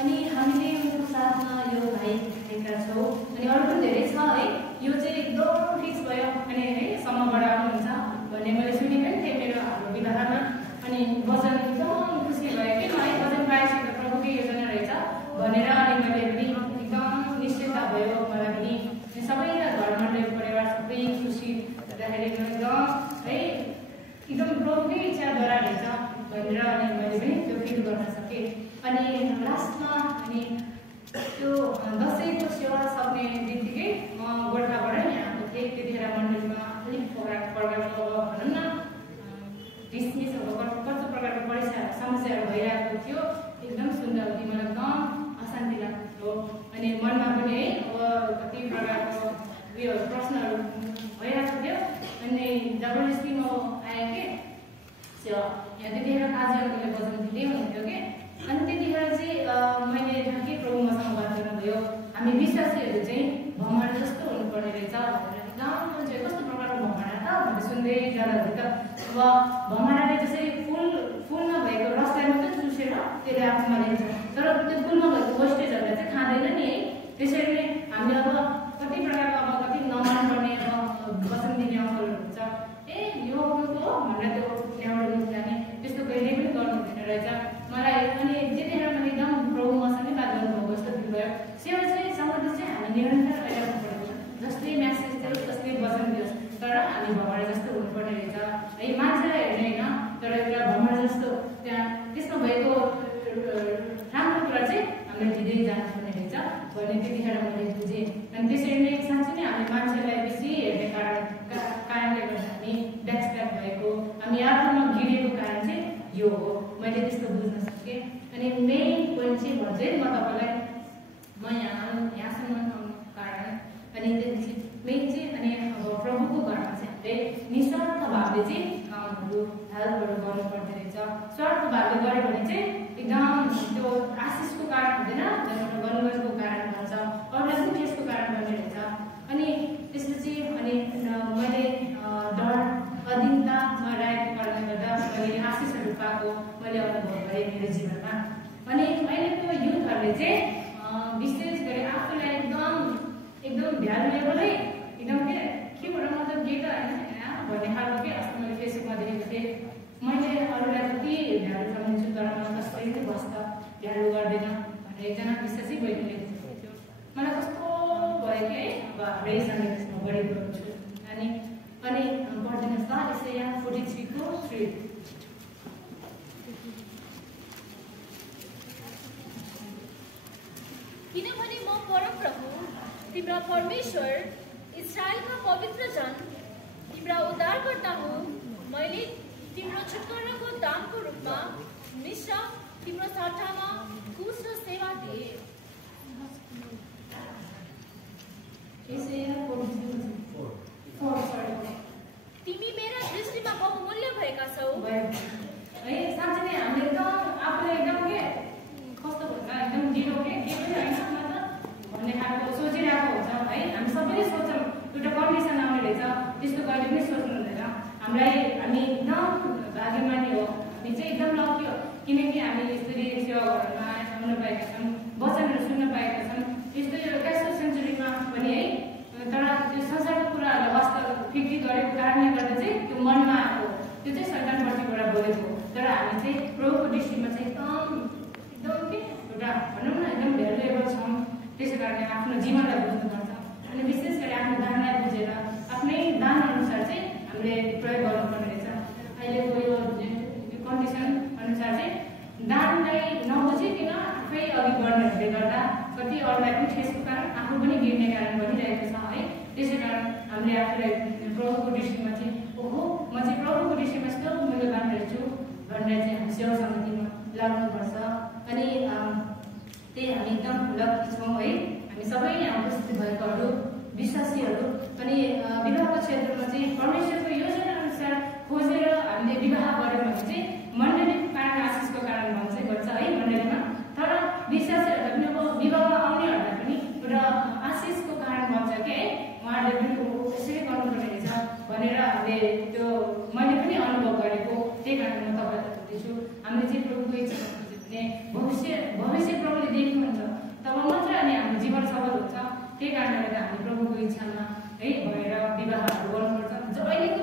अनि हामीले उनको साथमा यो भाइ भेटेका छौँ। अनि अरू पनि धेरै छ है, यो चाहिँ एकदम फिक्स भयो। अनि है सम्मबाट आउनुहुन्छ भन्ने मैले सुनेको पनि थिएँ मेरो हाम्रो विवाहमा। अनि वचन एकदम खुसी भयो कि है वचन पाएपछि त प्रभुकै योजना रहेछ भनेर। अनि मैले पनि एकदम निश्चितता भयो मलाई पनि। सबैलाई घरमण्डली परिवार सबै खुसी हुँदाखेरि एकदम है एकदम प्रभुकै इच्छाद्वारा रहेछ भनेर। अनि मैले पनि त्यो फिल गर्न सकेँ। अनि लास्टमा अनि त्यो दसैँको सेवा सक्ने बित्तिकै म गोर्खाबाटै यहाँ आएको थिएँ। त्यतिखेर मण्डलीमा अलिक प्रकारको भनौँ न डिसमिस कस्तो प्रकारको समस्याहरू भइरहेको थियो। एकदम सुन्दा हुँदै मलाई एकदम अशान्ति लाग्एको थियो। अनि मनमा पनि है अब कति प्रकारको उयो प्रश्नहरू भइरहेको थियो। अनि जबरजस्ती म आएँ कि सेवा यहाँ त्यतिखेर काजी अङ्कलले वचन दिँदै हुनुहुन्थ्यो कि अनि त्यतिखेर चाहिँ मैले ठ्याक्कै प्रभु मसँग बात गर्नुभयो, हामी विश्वासीहरू चाहिँ भ्रमण जस्तो हुनुपर्ने रहेछ भनेर। एकदम चाहिँ कस्तो प्रकारको भमरा त भनेर सुन्दै जाँदाखेरि त अब भमराले त्यसरी फुल नभएको रसलाई मात्रै चुसेर त्यसले आफूमा लिन्छ, तर त्यो फुलमा भएको वेस्टेजहरूलाई चाहिँ खाँदैन नि है। त्यसरी नै हामीले अब कति प्रकारको अब कति नमान्नुपर्ने अब वचन दिने अङ्कलहरू हुन्छ, ए यो अङ्कलको हो भनेर त्यो ल्याउनु जाने, त्यस्तो कहिले पनि गर्नु हुँदैन रहेछ मलाई। अनि त्यतिखेर मैले एकदम प्रभु मसँगै बात गर्नुभएको जस्तो फिल भयो। सेवा चाहिँ सम्बन्ध चाहिँ हामी निरन्तर गरिरहेको पर्छ, जसले म्यासेज दियोस् जसले वचन दियोस्, तर हामी भमरा जस्तो हुनुपर्ने रहेछ है। मान्छेलाई हेर्ने होइन, तर एउटा भमरा जस्तो त्यहाँ त्यसमा भएको राम्रो कुरा चाहिँ हामीले दिँदै जानुपर्ने रहेछ भन्ने त्यतिखेर मैले बुझेँ। अनि त्यसरी नै साँच्चै नै हामी मान्छेलाई बेसी हेर्ने कारणले गर्दा हामी ब्याकस्ट्याप भएको, हामी आत्मामा गिरेको कारण चाहिँ यो हो, मैले त्यस्तो बुझ्न सकेँ। अनि मेन पोइन्ट चाहिँ भन्छु म तपाईँलाई, म यहाँसम्म आउनुको कारण अनि त्यसपछि मेन चाहिँ अनि अब प्रभुको घरमा चाहिँ हामीले निस्वार्थ भावले चाहिँ कामहरू हेल्पहरू गर्नुपर्दो रहेछ। स्वार्थ भावले गऱ्यो भने चाहिँ एकदम त्यो आशिषको कारण हुँदैन, गर्नुभएको कारण भन्छ, अरूलाई पनि त्यसको कारण बन्ने रहेछ। अनि त्यसपछि अनि मैले डर अधीनतामा रहेको कारणले गर्दा मैले आशिषहरू पाएको मैले अनुभव गरेँ मेरो जीवनमा। अनि अहिलेको युथहरूले चाहिँ विशेष गरी आफूलाई एकदम भ्यालुएबलै एकदम केबाट मतलब के त होइन भन्ने खालको के अस्ति मैले फेसबुकमा देखेको थिएँ। मैले अरूलाई कति भ्यालु सम्झिन्छु तर मलाई कसैले पनि बस्छ भ्यालु गर्दैन भनेर एकजना विश्वासी बहिनीले थियो। मलाई कस्तो भयो कि है, अब हाम्रै सन्देशमा बढेको छु। अनि पढिदिनुहोस् त यसैया 43:3। किनभने म परमप्रभु तिम्रा परमेश्वर इस्राएलका पवित्र जन तिम्रा उद्धारकर्ता हुँ। मैले तिम्रो छुटकाराको दामको रूपमा मिश्र तिम्रो सट्टामा कुश र सेवा दिए। तिमी मेरा दृष्टिमा बहुमूल्य भएका छौ। है साँच्चै नै हामीले एकदम आफूलाई एकदम के कस्तो भन्छ एकदम जिरो के पनि होइन भन्ने खालको सोचिरहेको हुन्छ है। हामी सबैले सोच्छौँ एउटा कन्डिसन आउने रहेछ, त्यस्तो कहिले पनि सोच्नु हुँदैन। हामी एकदम भाग्यमानी हो, हामी चाहिँ एकदम लकी हो, किनकि हामी यसरी सेवा घरमा आउन पाएका छौँ, वचनहरू सुन्न पाएका छौँ। यस्तो यो 21औं सेन्चुरीमा पनि है, तर त्यो संसारको कुराहरूलाई वास्तव फिक्री गरेको कारणले गर्दा चाहिँ त्यो मनमा आएको त्यो चाहिँ शैतानपट्टिबाट बोलेको। तर हामी चाहिँ प्रभुको दृष्टिमा चाहिँ एकदम के एउटा भनौँ न एकदम भ्यालुएबल छौँ। त्यसै कारणले आफ्नो जीवनलाई बुझ्नुपर्छ। अनि विशेष गरी आफ्नो दानलाई बुझेर आफ्नै दान अनुसार चाहिँ हामीले प्रयोग गर्नुपर्ने रहेछ। अहिलेको यो कन्डिसन अनुसार चाहिँ दानलाई नबुझिकन आफै अघि बढ्नेहरूले गर्दा कति अरूलाई पनि ठेसको कारण आफू पनि गिर्ने कारण बनिरहेको छ है। त्यसै कारण हामीले आफूलाई प्रभुको दृष्टिमा चाहिँ ओहो म चाहिँ प्रभुको दृष्टिमा यस्तो मूल्यवान रहेछु भनेर चाहिँ हामी सेवा समितिमा लाग्नुपर्छ। अनि त्यही हामी एकदम लकी छौँ है, हामी सबै यहाँ उपस्थित भएकोहरू विश्वासीहरू। अनि विवाहको क्षेत्रमा चाहिँ परमेश्वरको योजना अनुसार खोजेर हामीले विवाह गऱ्यौँ भने चाहिँ मण्डलीको कारण आशिषको कारण भन्छ है मण्डलीमा। तर विश्वासीहरूलाई पनि अब विवाहमा आउनेहरूलाई पनि एउटा आशिषको कारण भन्छ कि है, उहाँहरूले पनि यसरी गर्नुपर्ने रहेछ भनेर हामीले त्यो मैले पनि अनुभव गरेको। त्यही कारण म तपाईँलाई भन्दैछु हामीले चाहिँ प्रभुको इच्छा भने भविष्य प्रभुले देख्नुहुन्छ तब मात्र अनि हाम्रो जीवन सफल हुन्छ। त्यही कारणले गर्दा हामी प्रभुको इच्छामा है भएर विवाहहरू गर्नुपर्छ। अहिलेको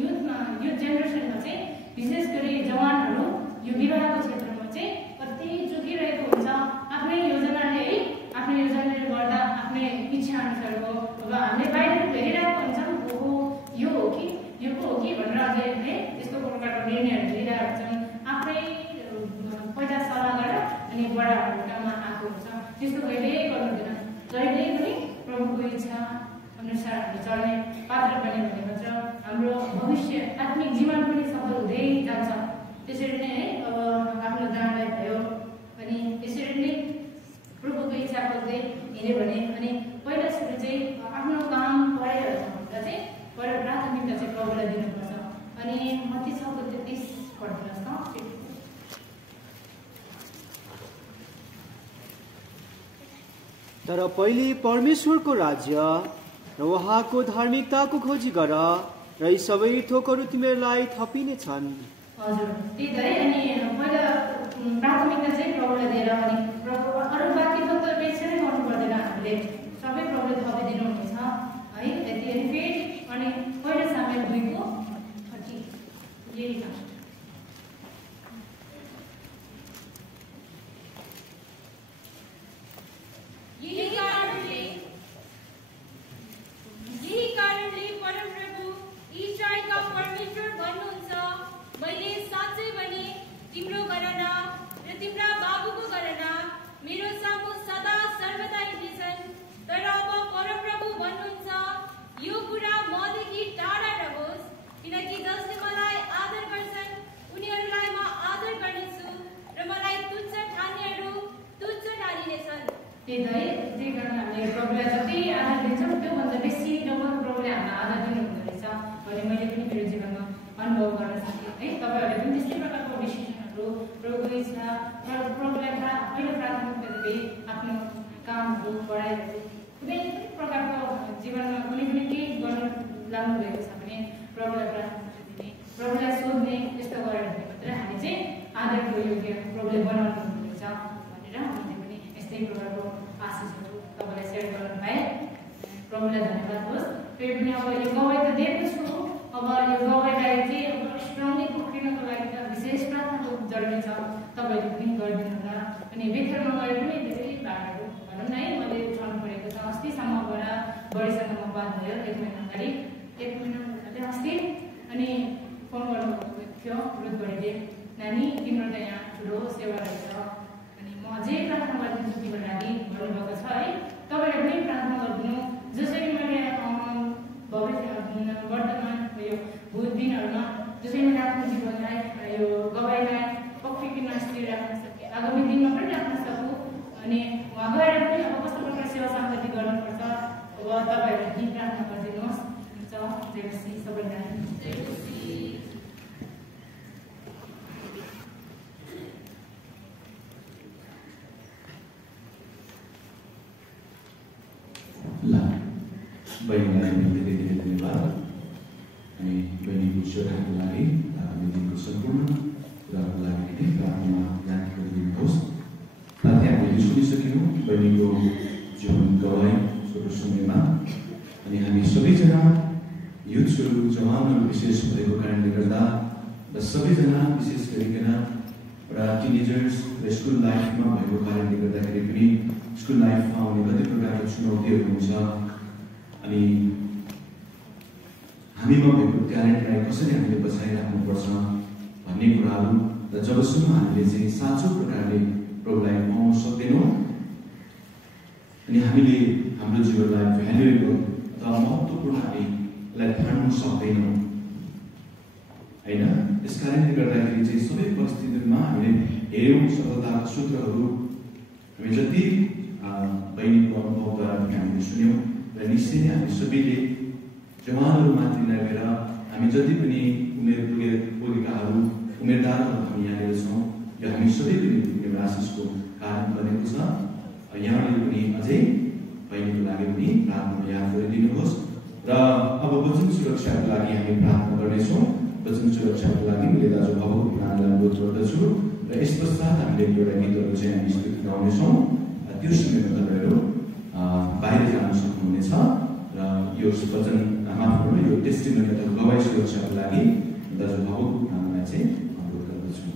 युथ जेनेरेसनमा चाहिँ विशेष गरी जवानहरू यो विवाहको क्षेत्रमा चाहिँ कति चुकिरहेको हुन्छ। आफ्नै योजनाले है, आफ्नै योजनाले गर्दा आफ्नै इच्छा अनुसारको अब हामीले बाहिर हेरिरहेको हुन्छौँ, ओहो यो हो कि यो पो हो कि भनेर अझै है यस्तो प्रकारको निर्णयहरू लिइरहेको हुन्छौँ। आफै पहिला सल्लाह गरेर अनि बडाहरूमा आएको हुन्छ। त्यस्तो कहिल्यै गर्नु हुँदैन। जहिले पनि प्रभुको इच्छा अनुसार हामी चल्ने पात्र बन्यो भने मात्र हाम्रो भविष्य आत्मिक जीवन पनि सफल हुँदै जान्छ। त्यसरी नै है अब आफ्नो दानलाई भयो अनि यसरी नै प्रभुको इच्छा खोज्दै हिँड्यो भने अनि पहिला सुरु चाहिँ आफ्नो काम पढाइहरू भन्दा चाहिँ पहिला प्राथमिकता चाहिँ प्रभुलाई दिनुपर्छ। अनि मत्ती 6:33 पढिदिनुहोस् न। तर पहिले परमेश्वरको राज्य र उहाँको धार्मिकताको खोजी गर र यी सबै थोकहरू तिमीहरूलाई थपिनेछन्। हजुर त्यही त है। अनि पहिला प्राथमिकता चाहिँ प्रभुलाई दिएर अनि प्रभु अरू बाँकी थोक त अपेक्षा नै गर्नु पर्दैन, हामीले सबै प्रभुले थपिदिनुहुनेछ है। यति अनि फेरि अनि पहिला सामेल 2:30 यही काम। यही कारणले परमप्रभु इस्राएलका परमेश्वर भन्नुहुन्छ, मैले साँच्चै भने तिम्रो गणना र तिम्रा बाबुको गणना मेरो सामु सदा सर्वदा हिँड्नेछन्। तर अब परमप्रभु भन्नुहुन्छ, यो कुरा मदेखि टाढा रहोस्, किनकि जसले मलाई आदर गर्छन् उनीहरूलाई म आदर गर्नेछु र मलाई तुच्छ ठान्नेहरू तुच्छ ठानिनेछन्। त्यही त है। त्यही कारण हामीले प्रभुलाई जति आदर दिन्छौँ त्योभन्दा बेसी डबल प्रभुले हामीलाई आदर दिनुहुँदो रहेछ भन्ने मैले पनि मेरो जीवनमा अनुभव गर्न सकेँ है। तपाईँहरूले पनि त्यस्तै प्रकारको डिसिसनहरू प्रभुको इच्छा प्रभुलाई पहिलो प्राथमिकता दिँदै आफ्नो कामहरू पढाइहरू कुनै पनि प्रकारको जीवनमा कुनै पनि केही गर्न लाग्नुभएको छ भने प्रभुलाई प्राथमिकता दिने, प्रभुलाई सोध्ने, यस्तो गरेर भने मात्रै हामी चाहिँ आदरको योग्य प्रभुले बनाउनु हुँदो रहेछ भनेर हामीले पनि यस्तै प्रकारको आशिषहरू तपाईँलाई सेयर गर्न पाएँ। प्रभुलाई धन्यवाद होस्। फेरि पनि अब यो गवाई त दिएको छु, अब यो गवाईलाई चाहिँ अब स्ट्रङली पक्रिनको लागि त विशेष प्रार्थनाको जरुरी छ। तपाईँहरूले पनि गरिदिनु होला। अनि बेथरमा गएर पनि धेरै भाडाहरू भनौँ न है मैले उठाउनु परेको छ। अस्तिसम्मबाट बडीसँग म बात भयो 1 महिना अगाडि, 1 महिना अस्ति। अनि फोन गर्नुभएको थियो रुथ बडीले, नानी तिम्रो त यहाँ ठुलो सेवा रहेछ अनि म अझै प्रार्थना गरिदिन्छु तिम्रो लागि भन्नुभएको छ है। तपाईँहरूले पनि प्रार्थना गरिदिनु। जसरी मैले वर्तमान यो भोट दिनहरूमा जसरी मैले आफ्नो जीवनलाई यो गवाईलाई पक्रिकन स्थिर राख्न सकेँ, आगामी दिनमा पनि राख्न सकूँ। अनि उहाँ गएर पनि अब कस्तो प्रकार सेवा सङ्गति गर्नुपर्छ अब तपाईँहरूले पनि प्रार्थना गरिदिनुहोस्। हुन्छ, जय मसी सबैलाई। बहिनीलाई धेरै धेरै धन्यवाद। अनि बहिनीको सेवाको लागि दिनको सम्पूर्ण कुराको लागि पनि प्रार्थना याद गरिदिनुहोस्। साथै हामीले सुनिसक्यौँ बहिनीको जीवन गवाई छोटो समयमा। अनि हामी सबैजना युथहरू जवानहरू विशेष भएको कारणले गर्दा र सबैजना विशेष गरिकन एउटा टिनेजर्स र स्कुल लाइफमा भएको कारणले गर्दाखेरि पनि स्कुल लाइफमा आउने कति प्रकारका चुनौतीहरू हुन्छ। अनि हामीमा भएको ट्यालेन्टलाई कसरी हामीले बचाइराख्नुपर्छ भन्ने कुराहरू र जबसम्म हामीले चाहिँ साँचो प्रकारले प्रभुलाई पाउन सक्दैनौँ अनि हामीले हाम्रो जीवनलाई भ्यालुएबल अथवा महत्त्वपूर्ण हामीलाई ठान्नु सक्दैनौँ होइन। यस कारणले गर्दाखेरि चाहिँ सबै परिस्थितिमा हामीले हेऱ्यौँ सफलताका सूत्रहरू हामी जति बहिनीको अनुभवद्वारा पनि हामीले सुन्यौँ र निश्चय नै हामी सबैले जवानहरू माथि लगेर हामी जति पनि उमेर पुगेकाहरू उमेरदारहरू हामी यहाँनिर छौँ यो हामी सबै पनि एउटा आशिषको कारण बनेको छ। यहाँले पनि अझै बहिनीको लागि पनि प्रार्थना याद गरिदिनुहोस्। र अब वचन सुरक्षाको लागि हामी प्रार्थना गर्नेछौँ। वचन सुरक्षाको लागि मैले दाजु भावको प्रार्थना अनुरोध गर्दछु र यस पश्चात हामीले एउटा गीतहरू चाहिँ हामी स्तुति गाउनेछौँ। त्यो समयमा तपाईँहरू बाहिर जान सक्नुहुनेछ र यो वचन माफ गर्नु यो टेस्टिमनी अथवा गवाई सुरक्षाको लागि दाजु भावको प्रार्थना चाहिँ अनुरोध गर्दछु।